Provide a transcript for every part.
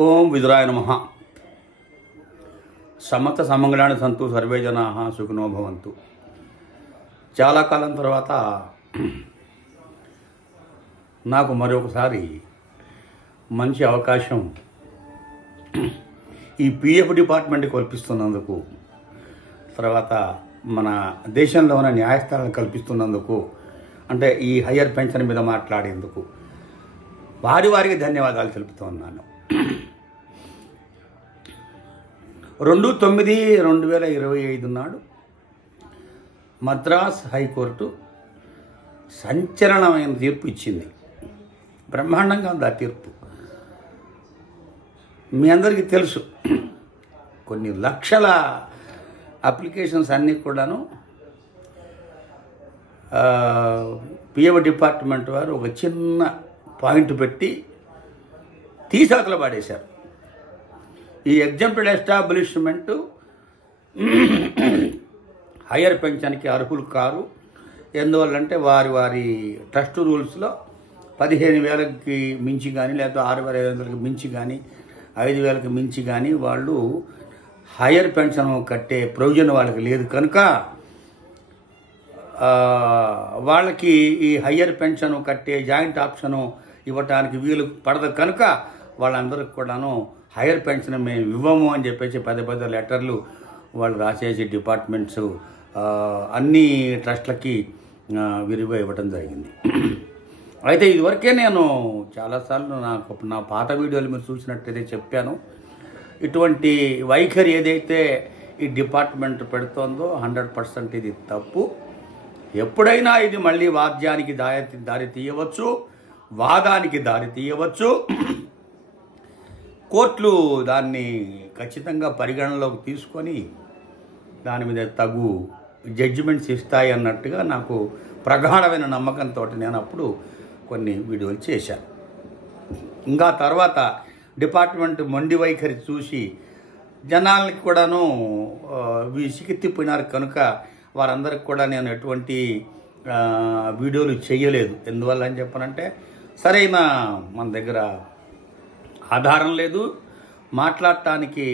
ఓం విదురాయ నమః. సమత సమంగళాన్ని సంతు సర్వే జనా సుఖినో భవంతు. చాలా కాలం తర్వాత నాకు మరొకసారి మంచి అవకాశం ఈ పిఎఫ్ డిపార్ట్మెంట్ కల్పిస్తున్నందుకు, తర్వాత మన దేశంలో ఉన్న న్యాయస్థానాలు కల్పిస్తున్నందుకు, అంటే ఈ హయ్యర్ పెన్షన్ మీద మాట్లాడేందుకు వారికి ధన్యవాదాలు తెలుపుతూ ఉన్నాను. 2/9/2025 నాడు మద్రాస్ హైకోర్టు సంచలనమైన తీర్పు ఇచ్చింది. బ్రహ్మాండంగా ఉంది ఆ తీర్పు. మీ అందరికీ తెలుసు, కొన్ని లక్షల అప్లికేషన్స్ అన్నీ కూడాను పిఎఫ్ డిపార్ట్మెంట్ వారు ఒక చిన్న పాయింట్ పెట్టి తీసాకలు పాడేశారు. ఈ ఎగ్జాంపుల్ ఎస్టాబ్లిష్మెంట్ హయ్యర్ పెన్షన్కి అర్హులు కారు. ఎందువల్లంటే వారి ట్రస్ట్ రూల్స్లో 15,000కి మించి కానీ, లేకపోతే 6,500కి మించి కానీ, 5,000కి మించి కానీ వాళ్ళు హయ్యర్ పెన్షన్ కట్టే ప్రొవిజన్ వాళ్ళకి లేదు కనుక వాళ్ళకి ఈ హయ్యర్ పెన్షన్ కట్టే జాయింట్ ఆప్షను ఇవ్వటానికి వీలు పడదు కనుక వాళ్ళందరికి కూడాను హయ్యర్ పెన్షన్ మేము ఇవ్వము అని చెప్పేసి పెద్ద లెటర్లు వాళ్ళు రాసేసి డిపార్ట్మెంట్స్ అన్ని ట్రస్ట్లకి విరిగా ఇవ్వడం జరిగింది. అయితే ఇదివరకే నేను చాలాసార్లు నా పాత వీడియోలు మీరు చూసినట్టయితే చెప్పాను, ఇటువంటి వైఖరి ఏదైతే ఈ డిపార్ట్మెంట్ పెడుతోందో 100% ఇది తప్పు. ఎప్పుడైనా ఇది మళ్ళీ వాద్యానికి దారి తీయవచ్చు, వాదానికి దారి తీయవచ్చు. కోర్టులు దాన్ని ఖచ్చితంగా పరిగణనలోకి తీసుకొని దాని మీద తగు జడ్జిమెంట్స్ ఇస్తాయి అన్నట్టుగా నాకు ప్రగాఢమైన నమ్మకంతో నేను అప్పుడు కొన్ని వీడియోలు చేశాను. ఇంకా తర్వాత డిపార్ట్మెంట్ మొండి వైఖరి చూసి జనాలకి కూడాను విసిగెత్తిపోయినారు కనుక వారందరికి కూడా నేను ఎటువంటి వీడియోలు చేయలేదు. ఎందువల్ల అని చెప్పనంటే సరైన మన దగ్గర ఆధారం లేదు, మాట్లాడటానికి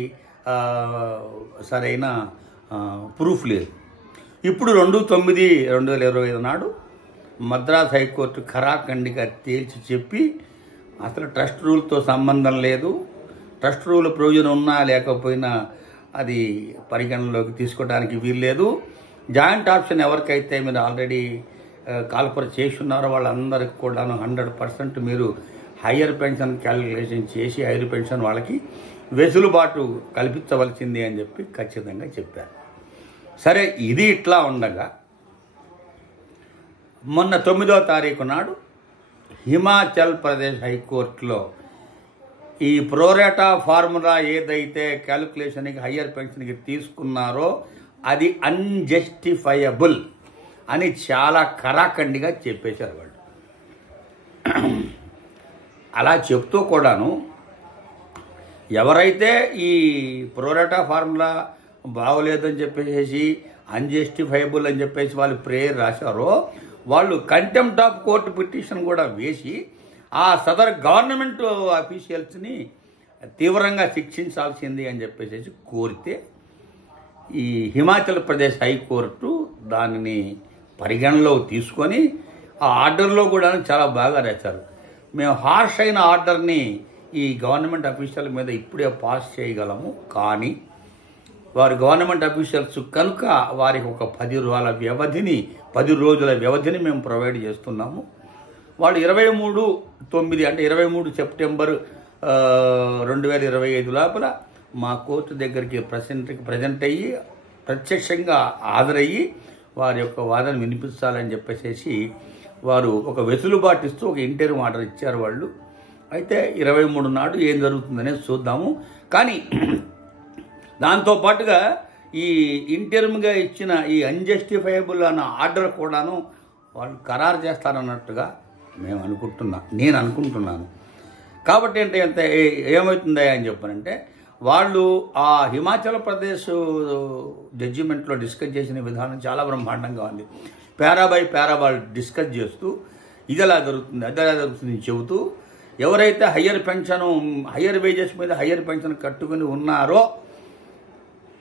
సరైన ప్రూఫ్ లేదు. ఇప్పుడు 2/9/2025 నాడు మద్రాస్ హైకోర్టు ఖరాఖండిగా తేల్చి చెప్పి అసలు ట్రస్ట్ రూల్తో సంబంధం లేదు, ట్రస్ట్ రూల్ ప్రయోజనం ఉన్నా లేకపోయినా అది పరిగణనలోకి తీసుకోవడానికి వీల్లేదు. జాయింట్ ఆప్షన్ ఎవరికైతే మీరు ఆల్రెడీ కాల్పర్ చేసి ఉన్నారో వాళ్ళందరికీ కూడాను 100% మీరు హయ్యర్ పెన్షన్ క్యాలిక్యులేషన్ చేసి హయ్యర్ పెన్షన్ వాళ్ళకి వెసులుబాటు కల్పించవలసింది అని చెప్పి ఖచ్చితంగా చెప్పారు. సరే, ఇది ఇట్లా ఉండగా మొన్న 9వ తారీఖు నాడు హిమాచల్ ప్రదేశ్ హైకోర్టులో ఈ ప్రోరేటా ఫార్ములా ఏదైతే క్యాలిక్యులేషన్కి హయ్యర్ పెన్షన్కి తీసుకున్నారో అది అన్జస్టిఫైయబుల్ అని చాలా కరాఖండిగా చెప్పేశారు వాళ్ళు. అలా చెప్తూ కూడాను ఎవరైతే ఈ ప్రోరేటా ఫార్ములా బాగోలేదని చెప్పేసి అన్జస్టిఫైబుల్ అని చెప్పేసి వాళ్ళు ప్రేయర్ రాశారో వాళ్ళు కంటెంప్ట్ ఆఫ్ కోర్టు పిటిషన్ కూడా వేసి ఆ సదర్ గవర్నమెంట్ అఫీషియల్స్ని తీవ్రంగా శిక్షించాల్సింది అని చెప్పేసి కోరితే ఈ హిమాచల్ ప్రదేశ్ హైకోర్టు దానిని పరిగణలో తీసుకొని ఆ ఆర్డర్లో కూడా చాలా బాగా రాశారు. మేము హార్ష్ అయిన ఆర్డర్ని ఈ గవర్నమెంట్ అఫీషియల్ మీద ఇప్పుడే పాస్ చేయగలము, కానీ వారు గవర్నమెంట్ అఫీషియల్స్ కనుక వారికి ఒక 10 రోజుల వ్యవధిని మేము ప్రొవైడ్ చేస్తున్నాము. వాళ్ళు 23/9 అంటే 23 సెప్టెంబర్ 2025 లోపల మా కోర్టు దగ్గరికి ప్రజెంట్ అయ్యి ప్రత్యక్షంగా హాజరయ్యి వారి యొక్క వాదన వినిపించాలని చెప్పేసి వారు ఒక వెసులుబాటు ఇస్తూ ఒక ఇంటర్వ్యూ ఆర్డర్ ఇచ్చారు వాళ్ళు. అయితే 23 నాడు ఏం జరుగుతుందనేది చూద్దాము. కానీ దాంతోపాటుగా ఈ ఇంటర్మ్గా ఇచ్చిన ఈ అన్జస్టిఫైయబుల్ అన్న ఆర్డర్ కూడాను వాళ్ళు ఖరారు చేస్తారన్నట్టుగా నేను అనుకుంటున్నాను. కాబట్టి అంటే ఏమవుతుందా అని చెప్పానంటే వాళ్ళు ఆ హిమాచల్ ప్రదేశ్ జడ్జిమెంట్లో డిస్కస్ చేసిన విధానం చాలా బ్రహ్మాండంగా ఉంది. పారా బై పారా వాళ్ళు డిస్కస్ చేస్తూ ఇది ఎలా జరుగుతుంది అది ఎలా జరుగుతుంది చెబుతూ ఎవరైతే హయ్యర్ వేజెస్ మీద హయ్యర్ పెన్షన్ కట్టుకుని ఉన్నారో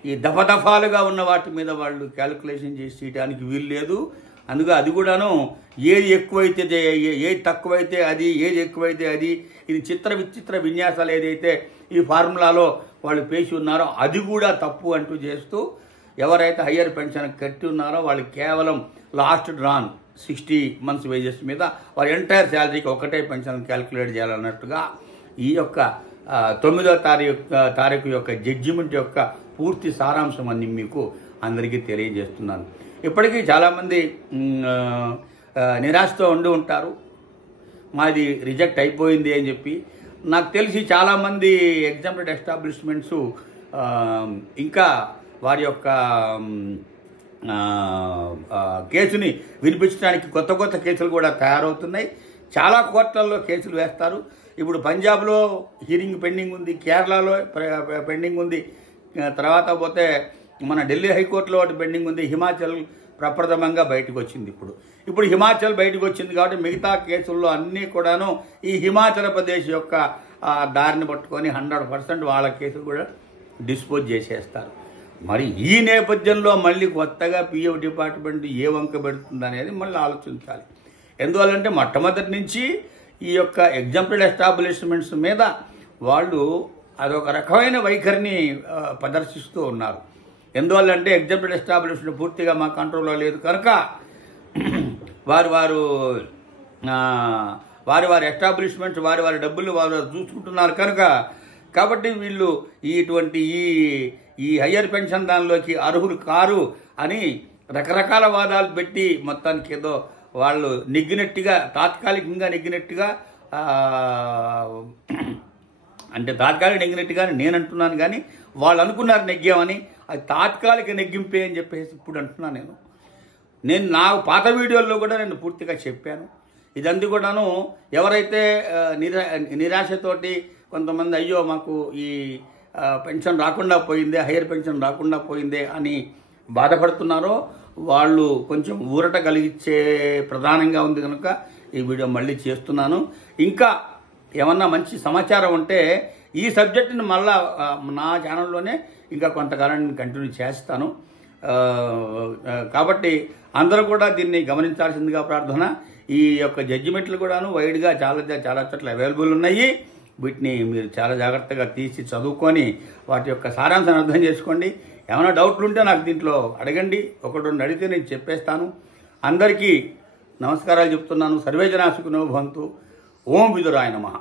ఈ దఫాలుగా ఉన్న వాటి మీద వాళ్ళు క్యాలిక్యులేషన్ చేసి చేయడానికి వీలు లేదు. అందుకే అది కూడాను ఏది ఎక్కువైతే ఏది తక్కువైతే అది, ఏది ఎక్కువైతే అది, ఇది విచిత్ర విన్యాసాలు ఏదైతే ఈ ఫార్ములాలో వాళ్ళు పేసి ఉన్నారో అది కూడా తప్పు అంటూ చేస్తూ ఎవరైతే హయ్యర్ పెన్షన్ కట్టి ఉన్నారో వాళ్ళు కేవలం లాస్ట్ డ్రాన్ 60 months వేజెస్ మీద వాళ్ళ ఎంటైర్ శాలరీకి ఒకటే పెన్షన్ క్యాలిక్యులేట్ చేయాలన్నట్టుగా ఈ యొక్క 9వ తారీఖు యొక్క జడ్జిమెంట్ యొక్క పూర్తి సారాంశం అని మీకు అందరికీ తెలియజేస్తున్నాను. ఇప్పటికీ చాలామంది నిరాశతో ఉండి ఉంటారు, మాది రిజెక్ట్ అయిపోయింది అని చెప్పి. నాకు తెలిసి చాలామంది ఎగ్జామ్టెడ్ ఎస్టాబ్లిష్మెంట్స్ ఇంకా వారి యొక్క కేసుని వినిపించడానికి కొత్త కేసులు కూడా తయారవుతున్నాయి. చాలా కోర్టులలో కేసులు వేస్తారు. ఇప్పుడు పంజాబ్లో హీరింగ్ పెండింగ్ ఉంది, కేరళలో పెండింగ్ ఉంది, తర్వాత పోతే మన ఢిల్లీ హైకోర్టులో ఒకటి పెండింగ్ ఉంది, హిమాచల్ ప్రప్రథమంగా బయటకు వచ్చింది. ఇప్పుడు హిమాచల్ బయటకు వచ్చింది కాబట్టి మిగతా కేసుల్లో అన్నీ కూడాను ఈ హిమాచల్ ప్రదేశ్ యొక్క దారిని పట్టుకొని 100% వాళ్ళ కేసులు కూడా డిస్పోజ్ చేసేస్తారు. మరి ఈ నేపథ్యంలో మళ్ళీ కొత్తగా పిఎఫ్ డిపార్ట్మెంట్ ఏ వంక పెడుతుంది అనేది మళ్ళీ ఆలోచించాలి. ఎందువల్లంటే మొట్టమొదటి నుంచి ఈ యొక్క ఎగ్జాంప్టెడ్ ఎస్టాబ్లిష్మెంట్స్ మీద వాళ్ళు అదొక రకమైన వైఖరిని ప్రదర్శిస్తూ ఉన్నారు. ఎందువల్లంటే ఎగ్జాంప్టెడ్ ఎస్టాబ్లిష్మెంట్ పూర్తిగా మా కంట్రోల్లో లేదు కనుక వారి ఎస్టాబ్లిష్మెంట్స్ వారి డబ్బులు వారు చూసుకుంటున్నారు కనుక, కాబట్టి వీళ్ళు ఇటువంటి ఈ హయ్యర్ పెన్షన్ దానిలోకి అర్హులు కారు అని రకరకాల వాదాలు పెట్టి మొత్తానికి ఏదో వాళ్ళు తాత్కాలికంగా నెగ్గినట్టుగా అంటే తాత్కాలిక నెగ్గినట్టుగా నేను అంటున్నాను, కానీ వాళ్ళు అనుకున్నారు నెగ్గామని. అది తాత్కాలిక నెగ్గింపే అని చెప్పేసి ఇప్పుడు అంటున్నాను. నేను నా పాత వీడియోల్లో కూడా నేను పూర్తిగా చెప్పాను. ఇదంతా కూడాను ఎవరైతే నిరాశతోటి కొంతమంది అయ్యో మాకు ఈ పెన్షన్ రాకుండా పోయిందే, హయ్యర్ పెన్షన్ రాకుండా పోయిందే అని బాధపడుతున్నారో వాళ్ళు కొంచెం ఊరట కలిగించే ప్రధానంగా ఉంది కనుక ఈ వీడియో మళ్ళీ చేస్తున్నాను. ఇంకా ఏమన్నా మంచి సమాచారం ఉంటే ఈ సబ్జెక్టుని మళ్ళా నా ఛానల్లోనే ఇంకా కొంతకాలం కంటిన్యూ చేస్తాను. కాబట్టి అందరూ కూడా దీన్ని గమనించాల్సిందిగా ప్రార్థన. ఈ యొక్క జడ్జిమెంట్లు కూడాను వైడ్గా చాలా చోట్ల అవైలబుల్ ఉన్నాయి. వీటిని మీరు చాలా జాగ్రత్తగా తీసి చదువుకొని వాటి యొక్క సారాంశాన్ని అర్థం చేసుకోండి. ఏమైనా డౌట్లు ఉంటే నాకు దీంట్లో అడగండి, 1-2 అడిగితే నేను చెప్పేస్తాను. అందరికీ నమస్కారాలు చెప్తున్నాను. సర్వే జనా సుఖినో భవంతు. ఓం విదురాయ నమః.